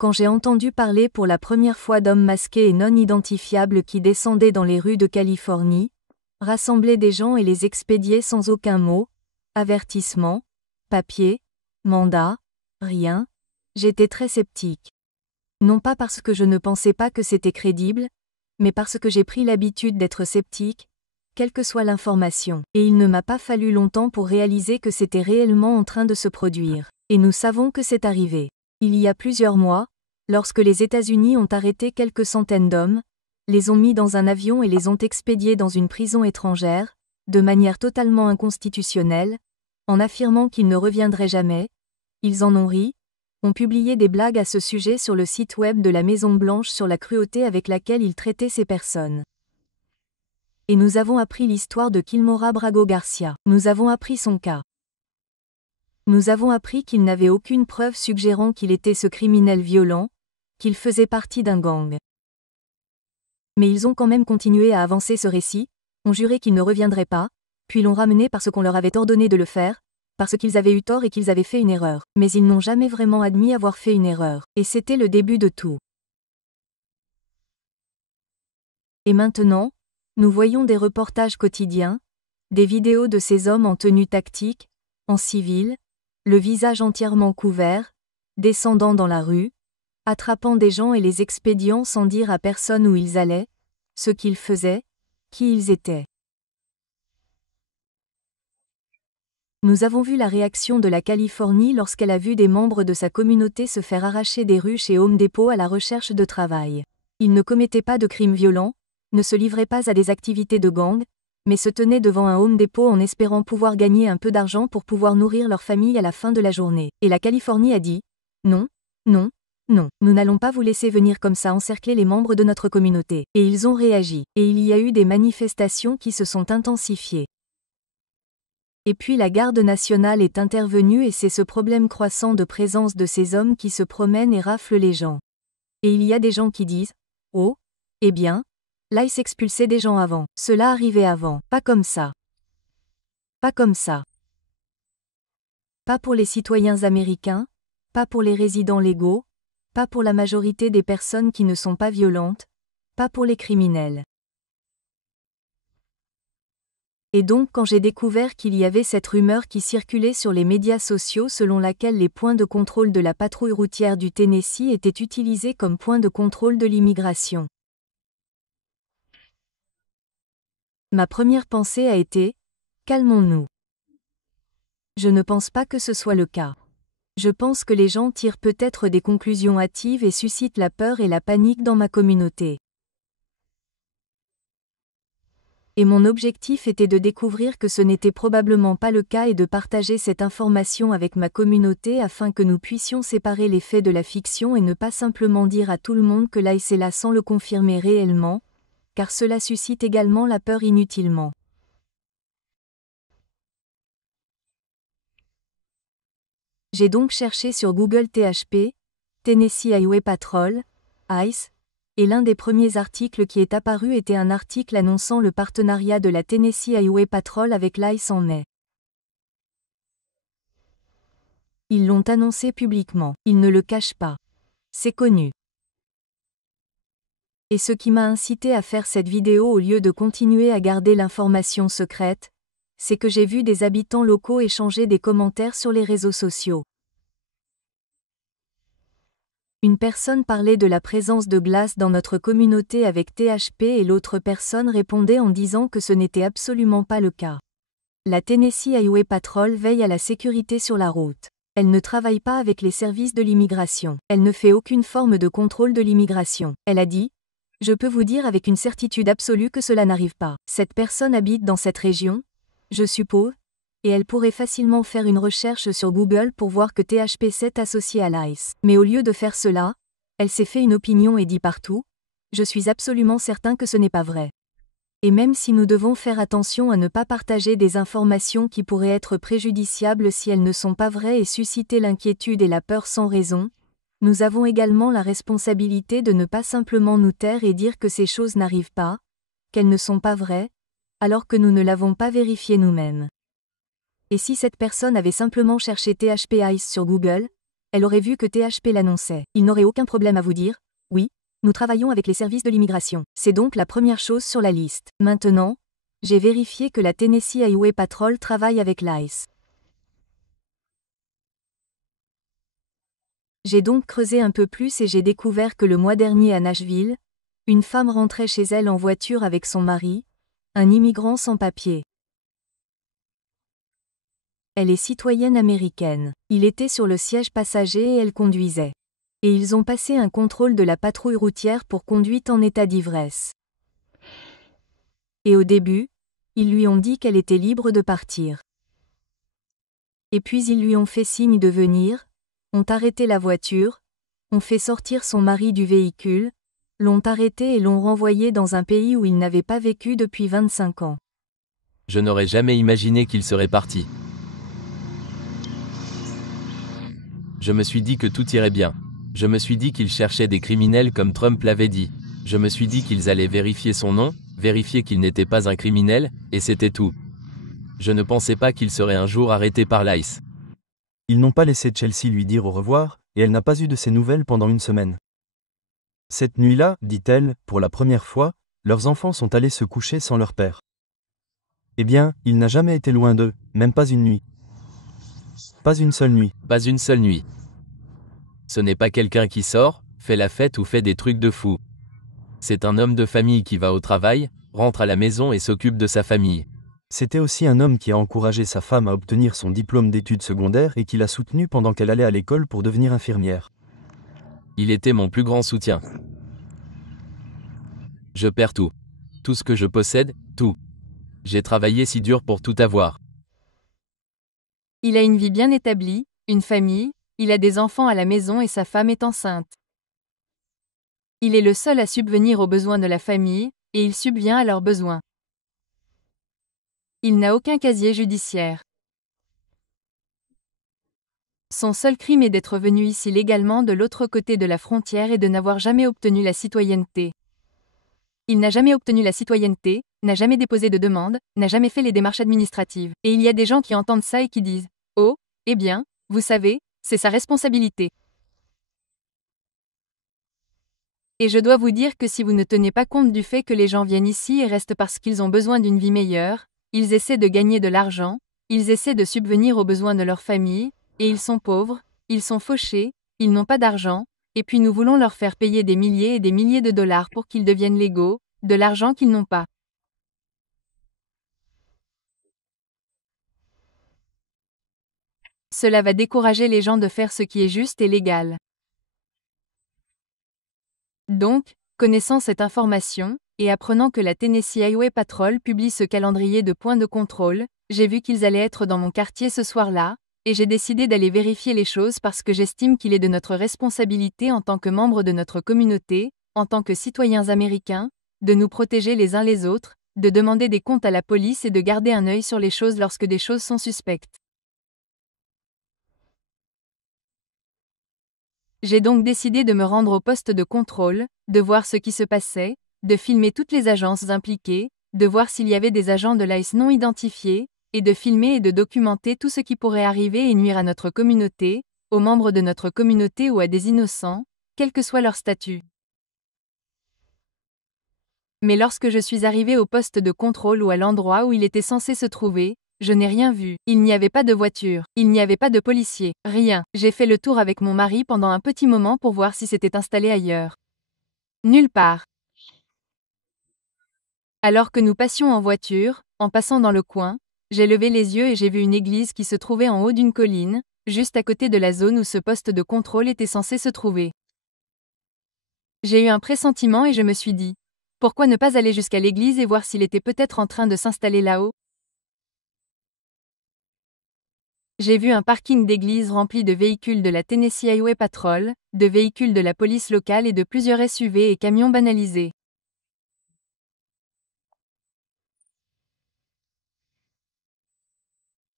Quand j'ai entendu parler pour la première fois d'hommes masqués et non identifiables qui descendaient dans les rues de Californie, rassemblaient des gens et les expédiaient sans aucun mot, avertissement, papier, mandat, rien, j'étais très sceptique. Non pas parce que je ne pensais pas que c'était crédible, mais parce que j'ai pris l'habitude d'être sceptique, quelle que soit l'information. Et il ne m'a pas fallu longtemps pour réaliser que c'était réellement en train de se produire. Et nous savons que c'est arrivé. Il y a plusieurs mois, lorsque les États-Unis ont arrêté quelques centaines d'hommes, les ont mis dans un avion et les ont expédiés dans une prison étrangère, de manière totalement inconstitutionnelle, en affirmant qu'ils ne reviendraient jamais, ils en ont ri, ont publié des blagues à ce sujet sur le site web de la Maison-Blanche sur la cruauté avec laquelle ils traitaient ces personnes. Et nous avons appris l'histoire de Kilmora Brago Garcia. Nous avons appris son cas. Nous avons appris qu'il n'avait aucune preuve suggérant qu'il était ce criminel violent, qu'il faisait partie d'un gang. Mais ils ont quand même continué à avancer ce récit, ont juré qu'ils ne reviendraient pas, puis l'ont ramené parce qu'on leur avait ordonné de le faire, parce qu'ils avaient eu tort et qu'ils avaient fait une erreur. Mais ils n'ont jamais vraiment admis avoir fait une erreur. Et c'était le début de tout. Et maintenant, nous voyons des reportages quotidiens, des vidéos de ces hommes en tenue tactique, en civil, le visage entièrement couvert, descendant dans la rue, attrapant des gens et les expédiant sans dire à personne où ils allaient, ce qu'ils faisaient, qui ils étaient. Nous avons vu la réaction de la Californie lorsqu'elle a vu des membres de sa communauté se faire arracher des rues chez Home Depot à la recherche de travail. Ils ne commettaient pas de crimes violents, ne se livraient pas à des activités de gang, mais se tenaient devant un Home Depot en espérant pouvoir gagner un peu d'argent pour pouvoir nourrir leur famille à la fin de la journée. Et la Californie a dit « Non, non, non, nous n'allons pas vous laisser venir comme ça encercler les membres de notre communauté. » Et ils ont réagi. Et il y a eu des manifestations qui se sont intensifiées. Et puis la garde nationale est intervenue et c'est ce problème croissant de présence de ces hommes qui se promènent et raflent les gens. Et il y a des gens qui disent « Oh, eh bien, l'ICE expulsait des gens avant. Cela arrivait avant. Pas comme ça. Pas comme ça. Pas pour les citoyens américains, pas pour les résidents légaux, pas pour la majorité des personnes qui ne sont pas violentes, pas pour les criminels. » Et donc quand j'ai découvert qu'il y avait cette rumeur qui circulait sur les médias sociaux selon laquelle les points de contrôle de la patrouille routière du Tennessee étaient utilisés comme points de contrôle de l'immigration. Ma première pensée a été « Calmons-nous. Je ne pense pas que ce soit le cas. Je pense que les gens tirent peut-être des conclusions hâtives et suscitent la peur et la panique dans ma communauté. » Et mon objectif était de découvrir que ce n'était probablement pas le cas et de partager cette information avec ma communauté afin que nous puissions séparer les faits de la fiction et ne pas simplement dire à tout le monde que l'ICE est là sans le confirmer réellement, car cela suscite également la peur inutilement. J'ai donc cherché sur Google THP, Tennessee Highway Patrol, ICE, et l'un des premiers articles qui est apparu était un article annonçant le partenariat de la Tennessee Highway Patrol avec l'ICE en mai. Ils l'ont annoncé publiquement, ils ne le cachent pas. C'est connu. Et ce qui m'a incité à faire cette vidéo au lieu de continuer à garder l'information secrète, c'est que j'ai vu des habitants locaux échanger des commentaires sur les réseaux sociaux. Une personne parlait de la présence de glace dans notre communauté avec THP et l'autre personne répondait en disant que ce n'était absolument pas le cas. La Tennessee Highway Patrol veille à la sécurité sur la route. Elle ne travaille pas avec les services de l'immigration. Elle ne fait aucune forme de contrôle de l'immigration. Elle a dit « Je peux vous dire avec une certitude absolue que cela n'arrive pas. Cette personne habite dans cette région, je suppose, et elle pourrait facilement faire une recherche sur Google pour voir que THP s'est associé à l'ICE. Mais au lieu de faire cela, elle s'est fait une opinion et dit partout « Je suis absolument certain que ce n'est pas vrai. » Et même si nous devons faire attention à ne pas partager des informations qui pourraient être préjudiciables si elles ne sont pas vraies et susciter l'inquiétude et la peur sans raison, nous avons également la responsabilité de ne pas simplement nous taire et dire que ces choses n'arrivent pas, qu'elles ne sont pas vraies, alors que nous ne l'avons pas vérifié nous-mêmes. Et si cette personne avait simplement cherché THP ICE sur Google, Elle aurait vu que THP l'annonçait. Il n'aurait aucun problème à vous dire, oui, nous travaillons avec les services de l'immigration. C'est donc la première chose sur la liste. Maintenant, j'ai vérifié que la Tennessee Highway Patrol travaille avec l'ICE. J'ai donc creusé un peu plus et j'ai découvert que le mois dernier à Nashville, une femme rentrait chez elle en voiture avec son mari, un immigrant sans papier. Elle est citoyenne américaine. Il était sur le siège passager et elle conduisait. Et ils ont passé un contrôle de la patrouille routière pour conduite en état d'ivresse. Et au début, ils lui ont dit qu'elle était libre de partir. Et puis ils lui ont fait signe de venir, ont arrêté la voiture, ont fait sortir son mari du véhicule, l'ont arrêté et l'ont renvoyé dans un pays où il n'avait pas vécu depuis 25 ans. Je n'aurais jamais imaginé qu'il serait parti. Je me suis dit que tout irait bien. Je me suis dit qu'ils cherchaient des criminels comme Trump l'avait dit. Je me suis dit qu'ils allaient vérifier son nom, vérifier qu'il n'était pas un criminel, et c'était tout. Je ne pensais pas qu'il serait un jour arrêté par l'ICE. Ils n'ont pas laissé Chelsea lui dire au revoir, et elle n'a pas eu de ses nouvelles pendant une semaine. Cette nuit-là, dit-elle, pour la première fois, leurs enfants sont allés se coucher sans leur père. Eh bien, il n'a jamais été loin d'eux, même pas une nuit. Pas une seule nuit. Pas une seule nuit. Ce n'est pas quelqu'un qui sort, fait la fête ou fait des trucs de fou. C'est un homme de famille qui va au travail, rentre à la maison et s'occupe de sa famille. C'était aussi un homme qui a encouragé sa femme à obtenir son diplôme d'études secondaires et qui l'a soutenue pendant qu'elle allait à l'école pour devenir infirmière. Il était mon plus grand soutien. Je perds tout. Tout ce que je possède, tout. J'ai travaillé si dur pour tout avoir. Il a une vie bien établie, une famille, il a des enfants à la maison et sa femme est enceinte. Il est le seul à subvenir aux besoins de la famille, et il subvient à leurs besoins. Il n'a aucun casier judiciaire. Son seul crime est d'être venu ici légalement de l'autre côté de la frontière et de n'avoir jamais obtenu la citoyenneté. Il n'a jamais obtenu la citoyenneté, n'a jamais déposé de demande, n'a jamais fait les démarches administratives. Et il y a des gens qui entendent ça et qui disent « Oh, eh bien, vous savez, c'est sa responsabilité. » Et je dois vous dire que si vous ne tenez pas compte du fait que les gens viennent ici et restent parce qu'ils ont besoin d'une vie meilleure, ils essaient de gagner de l'argent, ils essaient de subvenir aux besoins de leur famille, et ils sont pauvres, ils sont fauchés, ils n'ont pas d'argent, et puis nous voulons leur faire payer des milliers et des milliers de dollars pour qu'ils deviennent légaux, de l'argent qu'ils n'ont pas. Cela va décourager les gens de faire ce qui est juste et légal. Donc, connaissant cette information, et apprenant que la Tennessee Highway Patrol publie ce calendrier de points de contrôle, j'ai vu qu'ils allaient être dans mon quartier ce soir-là, et j'ai décidé d'aller vérifier les choses parce que j'estime qu'il est de notre responsabilité en tant que membres de notre communauté, en tant que citoyens américains, de nous protéger les uns les autres, de demander des comptes à la police et de garder un œil sur les choses lorsque des choses sont suspectes. J'ai donc décidé de me rendre au poste de contrôle, de voir ce qui se passait, de filmer toutes les agences impliquées, de voir s'il y avait des agents de l'ICE non identifiés, et de filmer et de documenter tout ce qui pourrait arriver et nuire à notre communauté, aux membres de notre communauté ou à des innocents, quel que soit leur statut. Mais lorsque je suis arrivé au poste de contrôle ou à l'endroit où il était censé se trouver, je n'ai rien vu. Il n'y avait pas de voiture, il n'y avait pas de policier, rien. J'ai fait le tour avec mon mari pendant un petit moment pour voir si c'était installé ailleurs. Nulle part. Alors que nous passions en voiture, en passant dans le coin, j'ai levé les yeux et j'ai vu une église qui se trouvait en haut d'une colline, juste à côté de la zone où ce poste de contrôle était censé se trouver. J'ai eu un pressentiment et je me suis dit, pourquoi ne pas aller jusqu'à l'église et voir s'il était peut-être en train de s'installer là-haut? J'ai vu un parking d'église rempli de véhicules de la Tennessee Highway Patrol, de véhicules de la police locale et de plusieurs SUV et camions banalisés.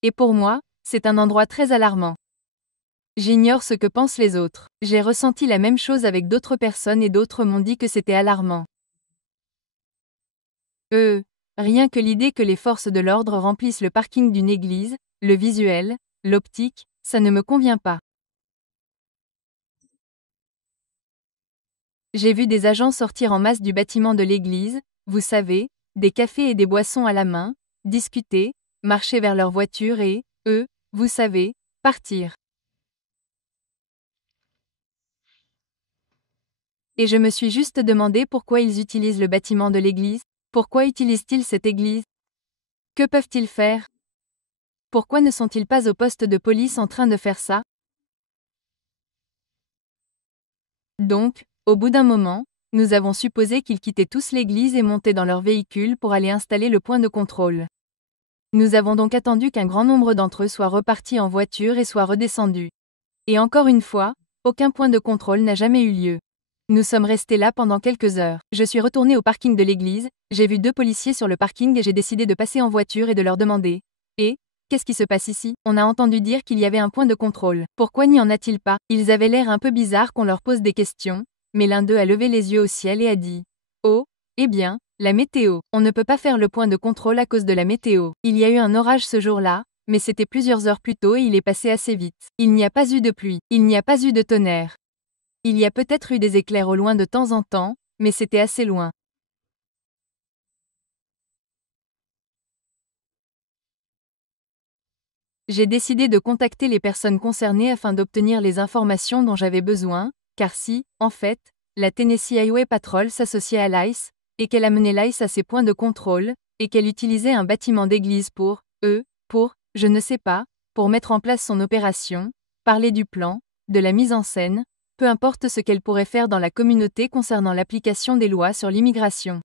Et pour moi, c'est un endroit très alarmant. J'ignore ce que pensent les autres. J'ai ressenti la même chose avec d'autres personnes et d'autres m'ont dit que c'était alarmant. Rien que l'idée que les forces de l'ordre remplissent le parking d'une église, le visuel, l'optique, ça ne me convient pas. J'ai vu des agents sortir en masse du bâtiment de l'église, vous savez, des cafés et des boissons à la main, discuter, marcher vers leur voiture et, eux, vous savez, partir. Et je me suis juste demandé pourquoi ils utilisent le bâtiment de l'église, pourquoi utilisent-ils cette église? Que peuvent-ils faire? Pourquoi ne sont-ils pas au poste de police en train de faire ça? Donc, au bout d'un moment, nous avons supposé qu'ils quittaient tous l'église et montaient dans leur véhicule pour aller installer le point de contrôle. Nous avons donc attendu qu'un grand nombre d'entre eux soient repartis en voiture et soient redescendus. Et encore une fois, aucun point de contrôle n'a jamais eu lieu. Nous sommes restés là pendant quelques heures. Je suis retourné au parking de l'église, j'ai vu 2 policiers sur le parking et j'ai décidé de passer en voiture et de leur demander. Et, qu'est-ce qui se passe ici? On a entendu dire qu'il y avait un point de contrôle. Pourquoi n'y en a-t-il pas? Ils avaient l'air un peu bizarre qu'on leur pose des questions, mais l'un d'eux a levé les yeux au ciel et a dit. Oh, eh bien, la météo. On ne peut pas faire le point de contrôle à cause de la météo. Il y a eu un orage ce jour-là, mais c'était plusieurs heures plus tôt et il est passé assez vite. Il n'y a pas eu de pluie. Il n'y a pas eu de tonnerre. Il y a peut-être eu des éclairs au loin de temps en temps, mais c'était assez loin. J'ai décidé de contacter les personnes concernées afin d'obtenir les informations dont j'avais besoin, car si, en fait, la Tennessee Highway Patrol s'associait à l'ICE, et qu'elle amenait l'ICE à ses points de contrôle, et qu'elle utilisait un bâtiment d'église je ne sais pas, pour mettre en place son opération, parler du plan, de la mise en scène, peu importe ce qu'elle pourrait faire dans la communauté concernant l'application des lois sur l'immigration.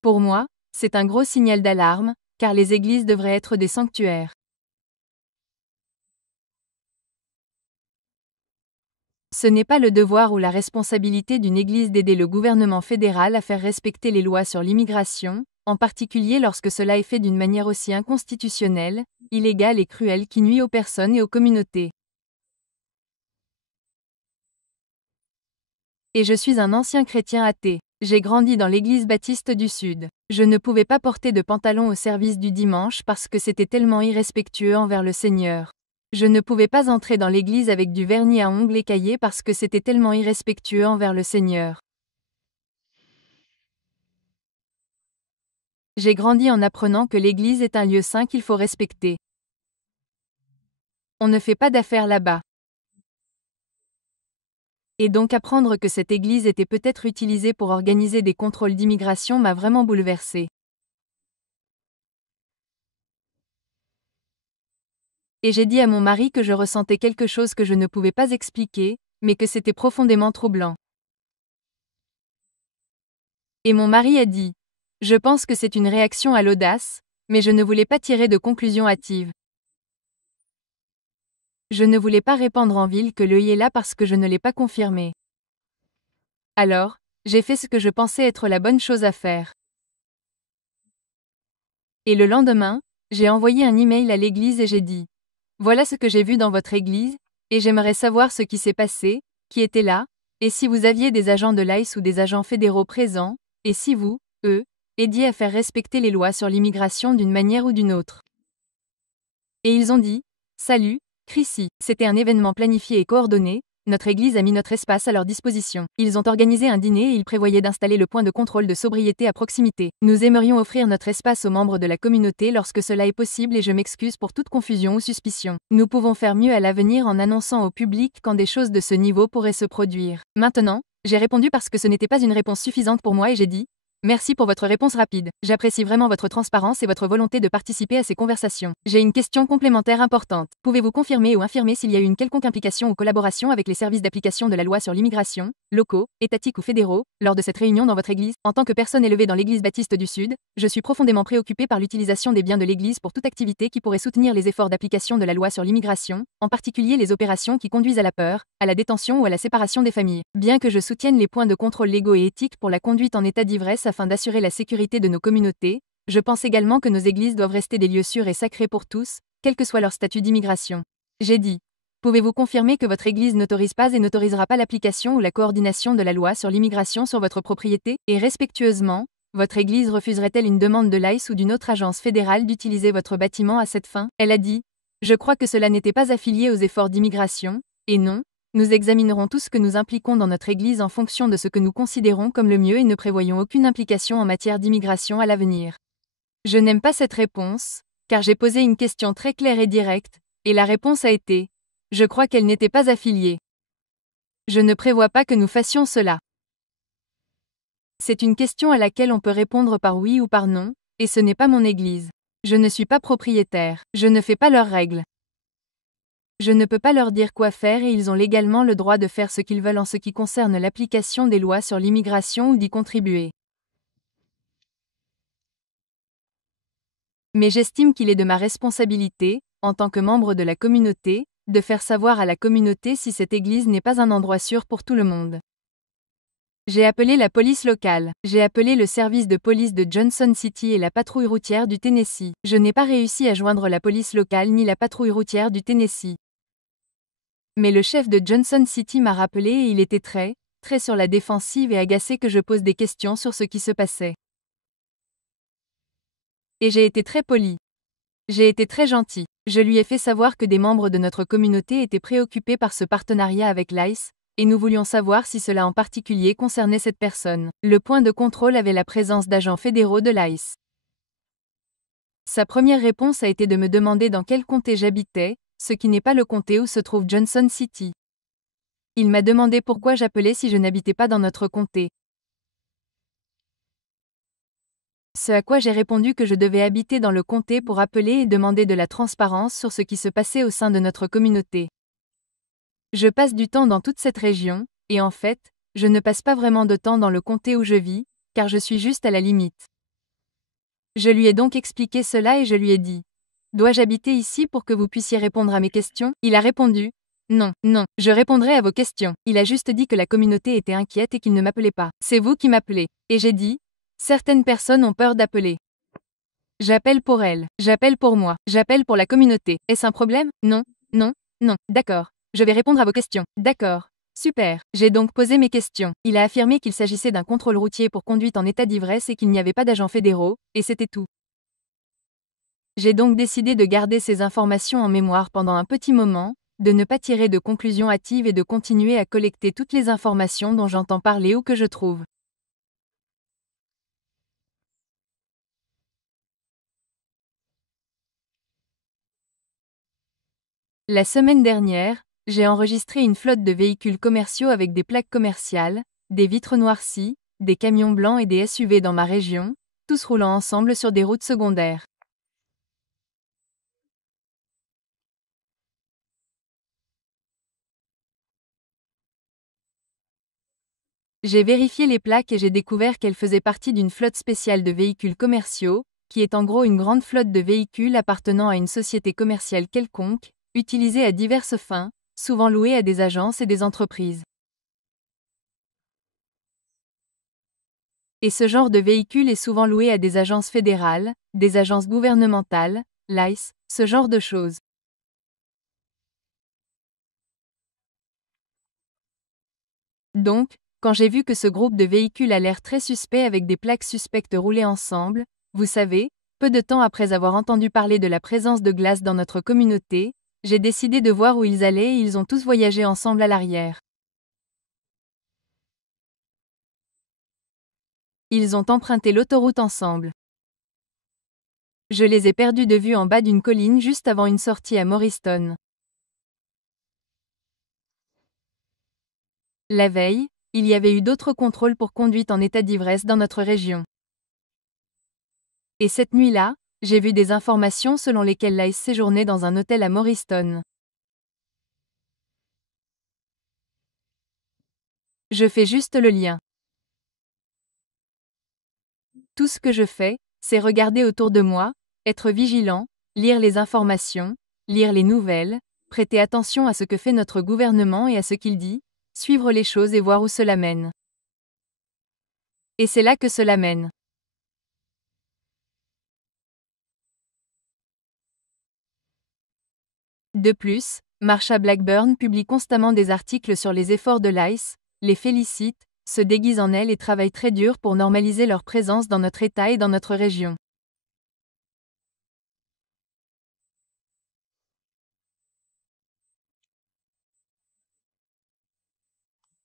Pour moi, c'est un gros signal d'alarme, car les églises devraient être des sanctuaires. Ce n'est pas le devoir ou la responsabilité d'une église d'aider le gouvernement fédéral à faire respecter les lois sur l'immigration, en particulier lorsque cela est fait d'une manière aussi inconstitutionnelle, illégale et cruelle qui nuit aux personnes et aux communautés. Et je suis un ancien chrétien athée. J'ai grandi dans l'église baptiste du Sud. Je ne pouvais pas porter de pantalon au service du dimanche parce que c'était tellement irrespectueux envers le Seigneur. Je ne pouvais pas entrer dans l'église avec du vernis à ongles écaillé parce que c'était tellement irrespectueux envers le Seigneur. J'ai grandi en apprenant que l'église est un lieu saint qu'il faut respecter. On ne fait pas d'affaires là-bas. Et donc apprendre que cette église était peut-être utilisée pour organiser des contrôles d'immigration m'a vraiment bouleversée. Et j'ai dit à mon mari que je ressentais quelque chose que je ne pouvais pas expliquer, mais que c'était profondément troublant. Et mon mari a dit, « Je pense que c'est une réaction à l'audace, mais je ne voulais pas tirer de conclusions hâtives. Je ne voulais pas répandre en ville que l'œil est là parce que je ne l'ai pas confirmé. Alors, j'ai fait ce que je pensais être la bonne chose à faire. Et le lendemain, j'ai envoyé un email à l'église et j'ai dit, voilà ce que j'ai vu dans votre église, et j'aimerais savoir ce qui s'est passé, qui était là, et si vous aviez des agents de l'ICE ou des agents fédéraux présents, et si vous, aidiez à faire respecter les lois sur l'immigration d'une manière ou d'une autre. Et ils ont dit, salut, Chrissy, c'était un événement planifié et coordonné, notre église a mis notre espace à leur disposition. Ils ont organisé un dîner et ils prévoyaient d'installer le point de contrôle de sobriété à proximité. Nous aimerions offrir notre espace aux membres de la communauté lorsque cela est possible et je m'excuse pour toute confusion ou suspicion. Nous pouvons faire mieux à l'avenir en annonçant au public quand des choses de ce niveau pourraient se produire. Maintenant, j'ai répondu parce que ce n'était pas une réponse suffisante pour moi et j'ai dit, merci pour votre réponse rapide. J'apprécie vraiment votre transparence et votre volonté de participer à ces conversations. J'ai une question complémentaire importante. Pouvez-vous confirmer ou infirmer s'il y a eu une quelconque implication ou collaboration avec les services d'application de la loi sur l'immigration, locaux, étatiques ou fédéraux, lors de cette réunion dans votre église? En tant que personne élevée dans l'église baptiste du Sud, je suis profondément préoccupée par l'utilisation des biens de l'église pour toute activité qui pourrait soutenir les efforts d'application de la loi sur l'immigration, en particulier les opérations qui conduisent à la peur, à la détention ou à la séparation des familles. Bien que je soutienne les points de contrôle légaux et éthiques pour la conduite en état d'ivresse afin d'assurer la sécurité de nos communautés, je pense également que nos églises doivent rester des lieux sûrs et sacrés pour tous, quel que soit leur statut d'immigration. J'ai dit, pouvez-vous confirmer que votre église n'autorise pas et n'autorisera pas l'application ou la coordination de la loi sur l'immigration sur votre propriété? Et respectueusement, votre église refuserait-elle une demande de l'ICE ou d'une autre agence fédérale d'utiliser votre bâtiment à cette fin? Elle a dit. Je crois que cela n'était pas affilié aux efforts d'immigration, et non, nous examinerons tout ce que nous impliquons dans notre église en fonction de ce que nous considérons comme le mieux et ne prévoyons aucune implication en matière d'immigration à l'avenir. Je n'aime pas cette réponse, car j'ai posé une question très claire et directe, et la réponse a été « Je crois qu'elle n'était pas affiliée. Je ne prévois pas que nous fassions cela. » C'est une question à laquelle on peut répondre par oui ou par non, et ce n'est pas mon église. Je ne suis pas propriétaire, je ne fais pas leurs règles. Je ne peux pas leur dire quoi faire et ils ont légalement le droit de faire ce qu'ils veulent en ce qui concerne l'application des lois sur l'immigration ou d'y contribuer. Mais j'estime qu'il est de ma responsabilité, en tant que membre de la communauté, de faire savoir à la communauté si cette église n'est pas un endroit sûr pour tout le monde. J'ai appelé la police locale, j'ai appelé le service de police de Johnson City et la patrouille routière du Tennessee. Je n'ai pas réussi à joindre la police locale ni la patrouille routière du Tennessee. Mais le chef de Johnson City m'a rappelé et il était très sur la défensive et agacé que je pose des questions sur ce qui se passait. Et j'ai été très poli. J'ai été très gentil. Je lui ai fait savoir que des membres de notre communauté étaient préoccupés par ce partenariat avec l'ICE, et nous voulions savoir si cela en particulier concernait cette personne. Le point de contrôle avait la présence d'agents fédéraux de l'ICE. Sa première réponse a été de me demander dans quel comté j'habitais, ce qui n'est pas le comté où se trouve Johnson City. Il m'a demandé pourquoi j'appelais si je n'habitais pas dans notre comté. Ce à quoi j'ai répondu que je devais habiter dans le comté pour appeler et demander de la transparence sur ce qui se passait au sein de notre communauté. Je passe du temps dans toute cette région, et en fait, je ne passe pas vraiment de temps dans le comté où je vis, car je suis juste à la limite. Je lui ai donc expliqué cela et je lui ai dit « Dois-je habiter ici pour que vous puissiez répondre à mes questions ?» Il a répondu « Non, je répondrai à vos questions. » Il a juste dit que la communauté était inquiète et qu'il ne m'appelait pas. « C'est vous qui m'appelez. » Et j'ai dit « Certaines personnes ont peur d'appeler. J'appelle pour elles, j'appelle pour moi, j'appelle pour la communauté. Est-ce un problème? Non. D'accord. Je vais répondre à vos questions. D'accord. Super. J'ai donc posé mes questions. Il a affirmé qu'il s'agissait d'un contrôle routier pour conduite en état d'ivresse et qu'il n'y avait pas d'agents fédéraux, et c'était tout. J'ai donc décidé de garder ces informations en mémoire pendant un petit moment, de ne pas tirer de conclusions hâtives et de continuer à collecter toutes les informations dont j'entends parler ou que je trouve. La semaine dernière, j'ai enregistré une flotte de véhicules commerciaux avec des plaques commerciales, des vitres noircies, des camions blancs et des SUV dans ma région, tous roulant ensemble sur des routes secondaires. J'ai vérifié les plaques et j'ai découvert qu'elles faisaient partie d'une flotte spéciale de véhicules commerciaux, qui est en gros une grande flotte de véhicules appartenant à une société commerciale quelconque, utilisée à diverses fins, souvent louée à des agences et des entreprises. Et ce genre de véhicule est souvent loué à des agences fédérales, des agences gouvernementales, l'ICE, ce genre de choses. Donc, quand j'ai vu que ce groupe de véhicules a l'air très suspect avec des plaques suspectes roulées ensemble, vous savez, peu de temps après avoir entendu parler de la présence de glace dans notre communauté, j'ai décidé de voir où ils allaient et ils ont tous voyagé ensemble à l'arrière. Ils ont emprunté l'autoroute ensemble. Je les ai perdus de vue en bas d'une colline juste avant une sortie à Morriston. La veille, il y avait eu d'autres contrôles pour conduite en état d'ivresse dans notre région. Et cette nuit-là, j'ai vu des informations selon lesquelles l'ICE séjournait dans un hôtel à Morriston. Je fais juste le lien. Tout ce que je fais, c'est regarder autour de moi, être vigilant, lire les informations, lire les nouvelles, prêter attention à ce que fait notre gouvernement et à ce qu'il dit, suivre les choses et voir où cela mène. Et c'est là que cela mène. De plus, Marsha Blackburn publie constamment des articles sur les efforts de l'ICE, les félicite, se déguisent en elles et travaillent très dur pour normaliser leur présence dans notre État et dans notre région.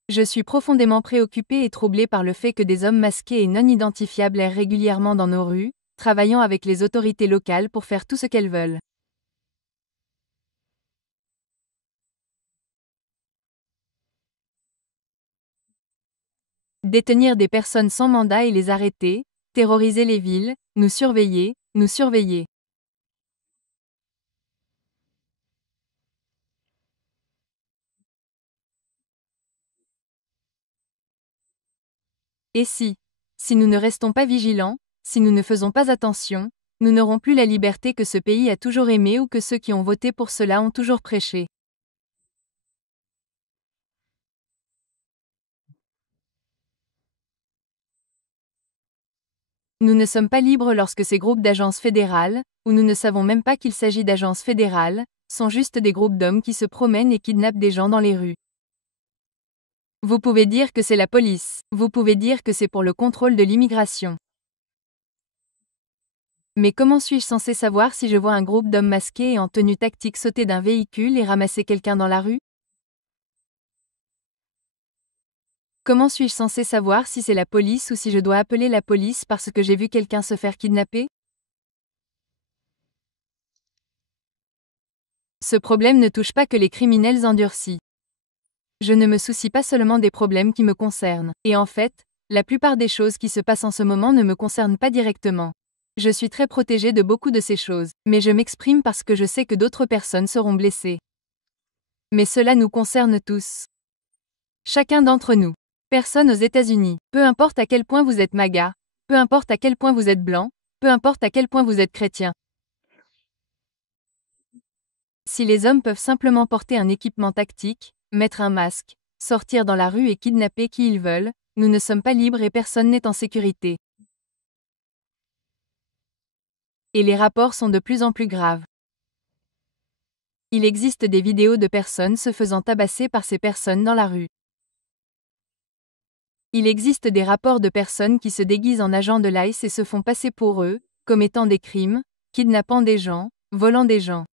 Je suis profondément préoccupé et troublé par le fait que des hommes masqués et non identifiables errent régulièrement dans nos rues, travaillant avec les autorités locales pour faire tout ce qu'elles veulent. Détenir des personnes sans mandat et les arrêter, terroriser les villes, nous surveiller, nous surveiller. Et si nous ne restons pas vigilants, si nous ne faisons pas attention, nous n'aurons plus la liberté que ce pays a toujours aimée ou que ceux qui ont voté pour cela ont toujours prêché. Nous ne sommes pas libres lorsque ces groupes d'agences fédérales, ou nous ne savons même pas qu'il s'agit d'agences fédérales, sont juste des groupes d'hommes qui se promènent et kidnappent des gens dans les rues. Vous pouvez dire que c'est la police, vous pouvez dire que c'est pour le contrôle de l'immigration. Mais comment suis-je censé savoir si je vois un groupe d'hommes masqués et en tenue tactique sauter d'un véhicule et ramasser quelqu'un dans la rue? Comment suis-je censé savoir si c'est la police ou si je dois appeler la police parce que j'ai vu quelqu'un se faire kidnapper? Ce problème ne touche pas que les criminels endurcis. Je ne me soucie pas seulement des problèmes qui me concernent, et en fait, la plupart des choses qui se passent en ce moment ne me concernent pas directement. Je suis très protégée de beaucoup de ces choses, mais je m'exprime parce que je sais que d'autres personnes seront blessées. Mais cela nous concerne tous. Chacun d'entre nous. Personne aux États-Unis. Peu importe à quel point vous êtes MAGA, peu importe à quel point vous êtes blanc, peu importe à quel point vous êtes chrétien. Si les hommes peuvent simplement porter un équipement tactique, mettre un masque, sortir dans la rue et kidnapper qui ils veulent, nous ne sommes pas libres et personne n'est en sécurité. Et les rapports sont de plus en plus graves. Il existe des vidéos de personnes se faisant tabasser par ces personnes dans la rue. Il existe des rapports de personnes qui se déguisent en agents de l'ICE et se font passer pour eux, commettant des crimes, kidnappant des gens, volant des gens.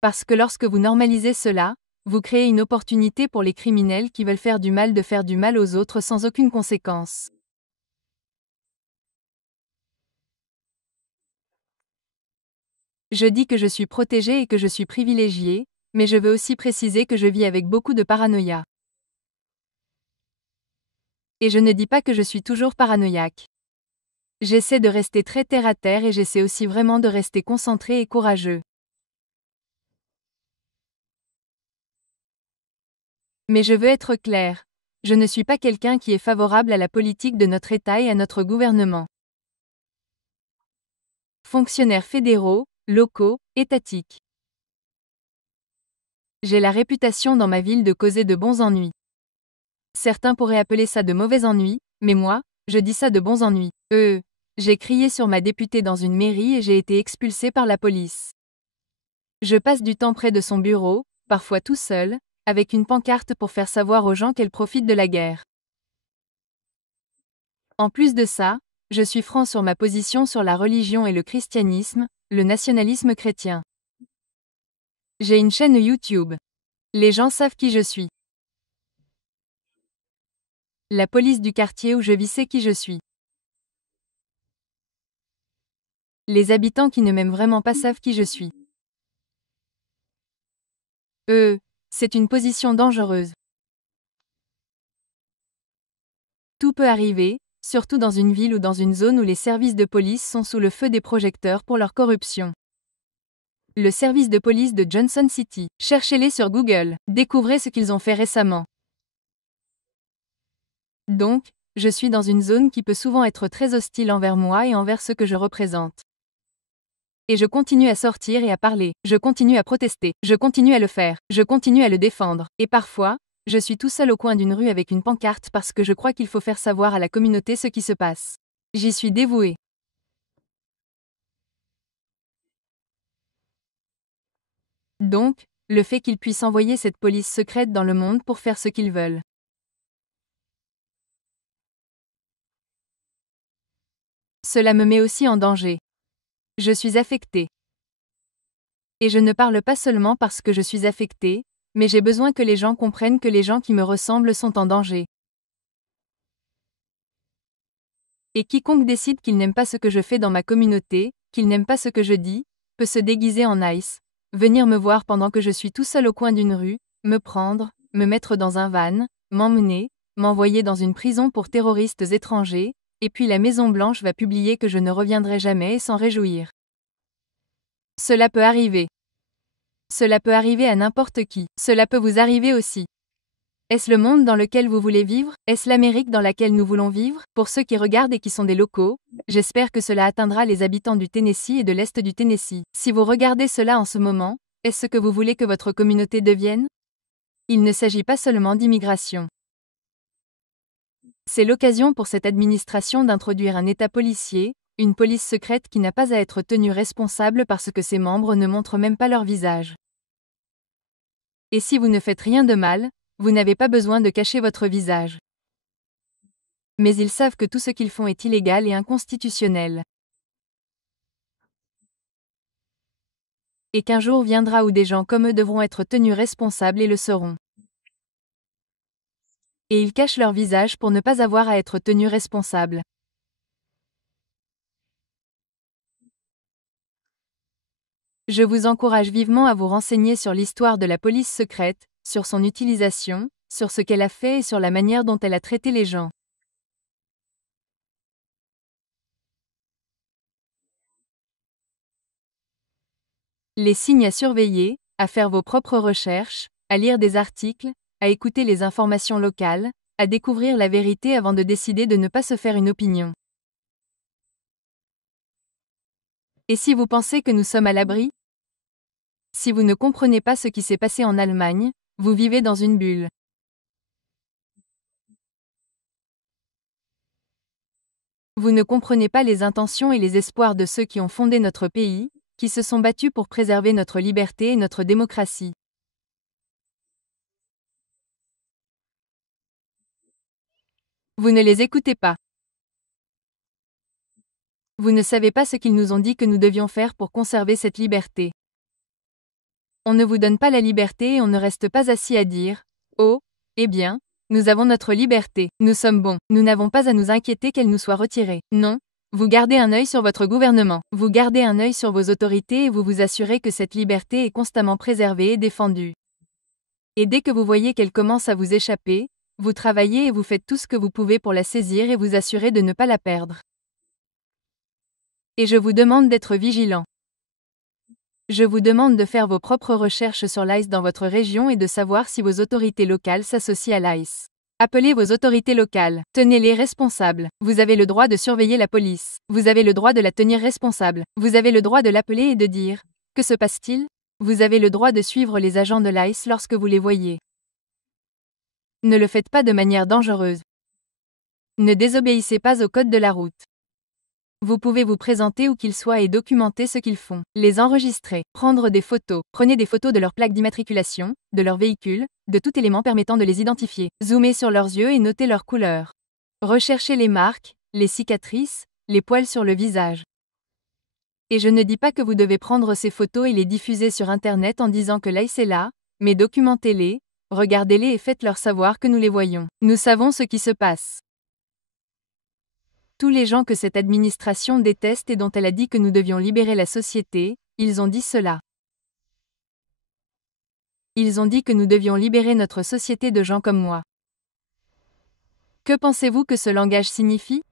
Parce que lorsque vous normalisez cela, vous créez une opportunité pour les criminels qui veulent faire du mal de faire du mal aux autres sans aucune conséquence. Je dis que je suis protégé et que je suis privilégié, mais je veux aussi préciser que je vis avec beaucoup de paranoïa. Et je ne dis pas que je suis toujours paranoïaque. J'essaie de rester très terre à terre et j'essaie aussi vraiment de rester concentré et courageux. Mais je veux être clair. Je ne suis pas quelqu'un qui est favorable à la politique de notre État et à notre gouvernement. Fonctionnaires fédéraux, locaux, étatiques. J'ai la réputation dans ma ville de causer de bons ennuis. Certains pourraient appeler ça de mauvais ennuis, mais moi, je dis ça de bons ennuis. J'ai crié sur ma députée dans une mairie et j'ai été expulsé par la police. Je passe du temps près de son bureau, parfois tout seul, avec une pancarte pour faire savoir aux gens qu'elle profite de la guerre. En plus de ça, je suis franc sur ma position sur la religion et le christianisme, le nationalisme chrétien. J'ai une chaîne YouTube. Les gens savent qui je suis. La police du quartier où je vis sait qui je suis. Les habitants qui ne m'aiment vraiment pas savent qui je suis. C'est une position dangereuse. Tout peut arriver, surtout dans une ville ou dans une zone où les services de police sont sous le feu des projecteurs pour leur corruption. Le service de police de Johnson City. Cherchez-les sur Google, découvrez ce qu'ils ont fait récemment. Donc, je suis dans une zone qui peut souvent être très hostile envers moi et envers ce que je représente. Et je continue à sortir et à parler, je continue à protester, je continue à le faire, je continue à le défendre, et parfois, je suis tout seul au coin d'une rue avec une pancarte parce que je crois qu'il faut faire savoir à la communauté ce qui se passe. J'y suis dévoué. Donc, le fait qu'ils puissent envoyer cette police secrète dans le monde pour faire ce qu'ils veulent. Cela me met aussi en danger. Je suis affecté. Et je ne parle pas seulement parce que je suis affecté, mais j'ai besoin que les gens comprennent que les gens qui me ressemblent sont en danger. Et quiconque décide qu'il n'aime pas ce que je fais dans ma communauté, qu'il n'aime pas ce que je dis, peut se déguiser en ICE, venir me voir pendant que je suis tout seul au coin d'une rue, me prendre, me mettre dans un van, m'emmener, m'envoyer dans une prison pour terroristes étrangers, et puis la Maison-Blanche va publier que je ne reviendrai jamais et s'en réjouir. Cela peut arriver. Cela peut arriver à n'importe qui. Cela peut vous arriver aussi. Est-ce le monde dans lequel vous voulez vivre? Est-ce l'Amérique dans laquelle nous voulons vivre? Pour ceux qui regardent et qui sont des locaux, j'espère que cela atteindra les habitants du Tennessee et de l'Est du Tennessee. Si vous regardez cela en ce moment, est-ce ce que vous voulez que votre communauté devienne? Il ne s'agit pas seulement d'immigration. C'est l'occasion pour cette administration d'introduire un État policier, une police secrète qui n'a pas à être tenue responsable parce que ses membres ne montrent même pas leur visage. Et si vous ne faites rien de mal, vous n'avez pas besoin de cacher votre visage. Mais ils savent que tout ce qu'ils font est illégal et inconstitutionnel. Et qu'un jour viendra où des gens comme eux devront être tenus responsables et le seront. Et ils cachent leur visage pour ne pas avoir à être tenus responsables. Je vous encourage vivement à vous renseigner sur l'histoire de la police secrète, sur son utilisation, sur ce qu'elle a fait et sur la manière dont elle a traité les gens. Les signes à surveiller, à faire vos propres recherches, à lire des articles, à écouter les informations locales, à découvrir la vérité avant de décider de ne pas se faire une opinion. Et si vous pensez que nous sommes à l'abri? Si vous ne comprenez pas ce qui s'est passé en Allemagne, vous vivez dans une bulle. Vous ne comprenez pas les intentions et les espoirs de ceux qui ont fondé notre pays, qui se sont battus pour préserver notre liberté et notre démocratie. Vous ne les écoutez pas. Vous ne savez pas ce qu'ils nous ont dit que nous devions faire pour conserver cette liberté. On ne vous donne pas la liberté et on ne reste pas assis à dire « Oh, eh bien, nous avons notre liberté, nous sommes bons, nous n'avons pas à nous inquiéter qu'elle nous soit retirée. » Non. Vous gardez un œil sur votre gouvernement, vous gardez un œil sur vos autorités et vous vous assurez que cette liberté est constamment préservée et défendue. Et dès que vous voyez qu'elle commence à vous échapper, vous travaillez et vous faites tout ce que vous pouvez pour la saisir et vous assurer de ne pas la perdre. Et je vous demande d'être vigilant. Je vous demande de faire vos propres recherches sur l'ICE dans votre région et de savoir si vos autorités locales s'associent à l'ICE. Appelez vos autorités locales. Tenez-les responsables. Vous avez le droit de surveiller la police. Vous avez le droit de la tenir responsable. Vous avez le droit de l'appeler et de dire « Que se passe-t-il » Vous avez le droit de suivre les agents de l'ICE lorsque vous les voyez. Ne le faites pas de manière dangereuse. Ne désobéissez pas au code de la route. Vous pouvez vous présenter où qu'ils soient et documenter ce qu'ils font. Les enregistrer. Prendre des photos. Prenez des photos de leur plaque d'immatriculation, de leur véhicule, de tout élément permettant de les identifier. Zoomez sur leurs yeux et notez leur couleur. Recherchez les marques, les cicatrices, les poils sur le visage. Et je ne dis pas que vous devez prendre ces photos et les diffuser sur Internet en disant que l'ICE est là, mais documentez-les, regardez-les et faites-leur savoir que nous les voyons. Nous savons ce qui se passe. Tous les gens que cette administration déteste et dont elle a dit que nous devions libérer la société, ils ont dit cela. Ils ont dit que nous devions libérer notre société de gens comme moi. Que pensez-vous que ce langage signifie?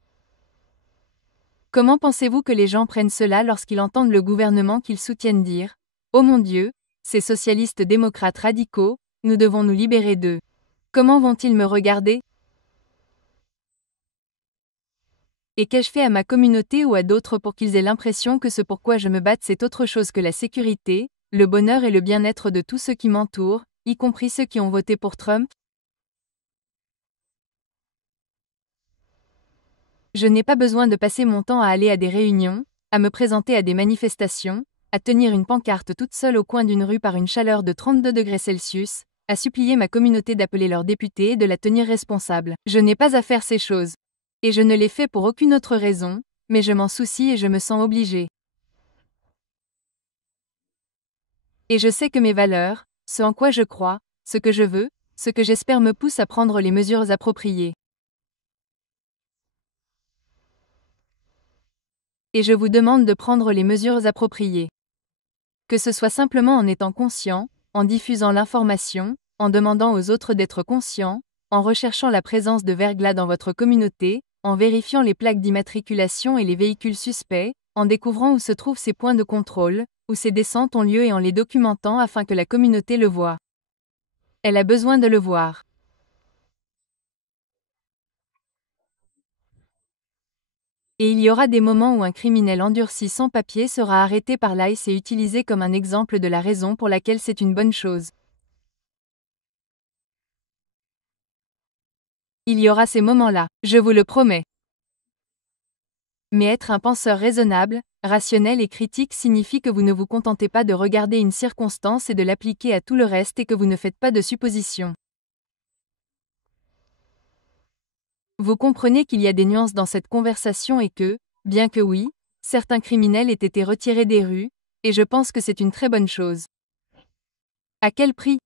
Comment pensez-vous que les gens prennent cela lorsqu'ils entendent le gouvernement qu'ils soutiennent dire « Oh mon Dieu, ces socialistes démocrates radicaux, nous devons nous libérer d'eux. » Comment vont-ils me regarder? Et qu'ai-je fait à ma communauté ou à d'autres pour qu'ils aient l'impression que ce pourquoi je me batte c'est autre chose que la sécurité, le bonheur et le bien-être de tous ceux qui m'entourent, y compris ceux qui ont voté pour Trump? Je n'ai pas besoin de passer mon temps à aller à des réunions, à me présenter à des manifestations, à tenir une pancarte toute seule au coin d'une rue par une chaleur de 32 degrés Celsius, à supplier ma communauté d'appeler leurs députés et de la tenir responsable. Je n'ai pas à faire ces choses. Et je ne les fais pour aucune autre raison, mais je m'en soucie et je me sens obligée. Et je sais que mes valeurs, ce en quoi je crois, ce que je veux, ce que j'espère me pousse à prendre les mesures appropriées. Et je vous demande de prendre les mesures appropriées. Que ce soit simplement en étant conscient, en diffusant l'information, en demandant aux autres d'être conscients, en recherchant la présence de verglas dans votre communauté, en vérifiant les plaques d'immatriculation et les véhicules suspects, en découvrant où se trouvent ces points de contrôle, où ces descentes ont lieu et en les documentant afin que la communauté le voie. Elle a besoin de le voir. Et il y aura des moments où un criminel endurci sans papier sera arrêté par l'ICE et utilisé comme un exemple de la raison pour laquelle c'est une bonne chose. Il y aura ces moments-là, je vous le promets. Mais être un penseur raisonnable, rationnel et critique signifie que vous ne vous contentez pas de regarder une circonstance et de l'appliquer à tout le reste et que vous ne faites pas de suppositions. Vous comprenez qu'il y a des nuances dans cette conversation et que, bien que oui, certains criminels aient été retirés des rues, et je pense que c'est une très bonne chose. À quel prix ?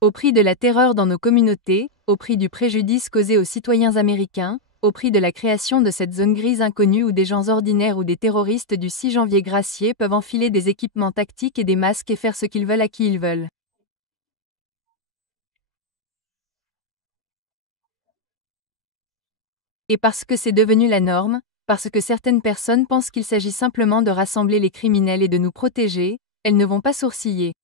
Au prix de la terreur dans nos communautés, au prix du préjudice causé aux citoyens américains, au prix de la création de cette zone grise inconnue où des gens ordinaires ou des terroristes du 6 janvier gracié peuvent enfiler des équipements tactiques et des masques et faire ce qu'ils veulent à qui ils veulent. Et parce que c'est devenu la norme, parce que certaines personnes pensent qu'il s'agit simplement de rassembler les criminels et de nous protéger, elles ne vont pas sourciller.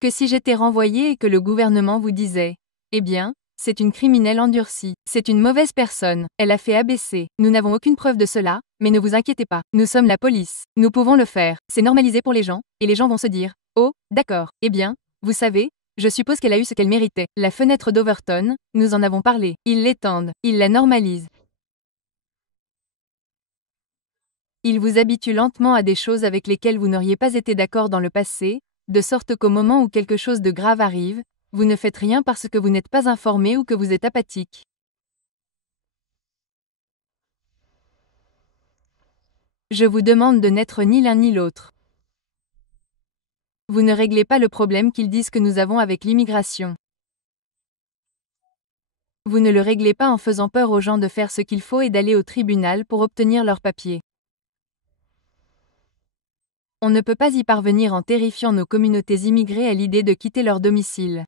Que si j'étais renvoyé et que le gouvernement vous disait, eh bien, c'est une criminelle endurcie, c'est une mauvaise personne, elle a fait ABC, nous n'avons aucune preuve de cela, mais ne vous inquiétez pas, nous sommes la police, nous pouvons le faire, c'est normalisé pour les gens, et les gens vont se dire, oh, d'accord, eh bien, vous savez, je suppose qu'elle a eu ce qu'elle méritait, la fenêtre d'Overton, nous en avons parlé, ils l'étendent, ils la normalisent. Ils vous habituent lentement à des choses avec lesquelles vous n'auriez pas été d'accord dans le passé, de sorte qu'au moment où quelque chose de grave arrive, vous ne faites rien parce que vous n'êtes pas informé ou que vous êtes apathique. Je vous demande de n'être ni l'un ni l'autre. Vous ne réglez pas le problème qu'ils disent que nous avons avec l'immigration. Vous ne le réglez pas en faisant peur aux gens de faire ce qu'il faut et d'aller au tribunal pour obtenir leurs papiers. On ne peut pas y parvenir en terrifiant nos communautés immigrées à l'idée de quitter leur domicile.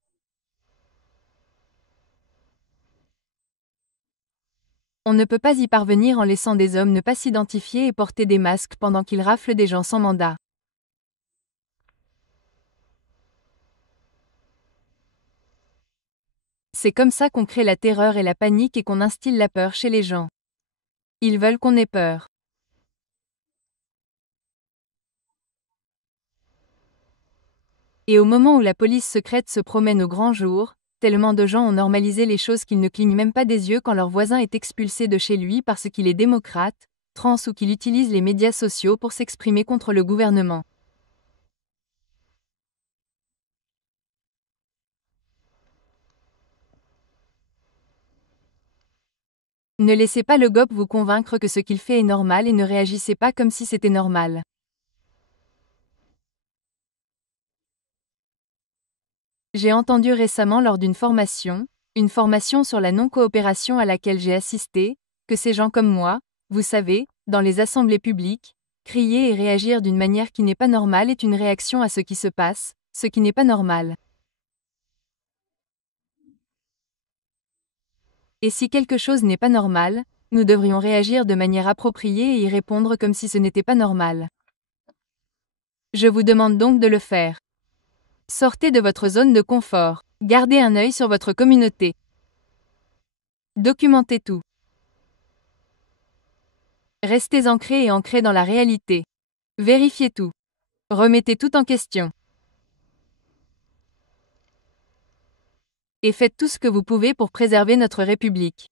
On ne peut pas y parvenir en laissant des hommes ne pas s'identifier et porter des masques pendant qu'ils raflent des gens sans mandat. C'est comme ça qu'on crée la terreur et la panique et qu'on instille la peur chez les gens. Ils veulent qu'on ait peur. Et au moment où la police secrète se promène au grand jour, tellement de gens ont normalisé les choses qu'ils ne clignent même pas des yeux quand leur voisin est expulsé de chez lui parce qu'il est démocrate, trans ou qu'il utilise les médias sociaux pour s'exprimer contre le gouvernement. Ne laissez pas le GOP vous convaincre que ce qu'il fait est normal et ne réagissez pas comme si c'était normal. J'ai entendu récemment lors d'une formation sur la non-coopération à laquelle j'ai assisté, que ces gens comme moi, vous savez, dans les assemblées publiques, crier et réagir d'une manière qui n'est pas normale est une réaction à ce qui se passe, ce qui n'est pas normal. Et si quelque chose n'est pas normal, nous devrions réagir de manière appropriée et y répondre comme si ce n'était pas normal. Je vous demande donc de le faire. Sortez de votre zone de confort. Gardez un œil sur votre communauté. Documentez tout. Restez ancrés et ancrés dans la réalité. Vérifiez tout. Remettez tout en question. Et faites tout ce que vous pouvez pour préserver notre République.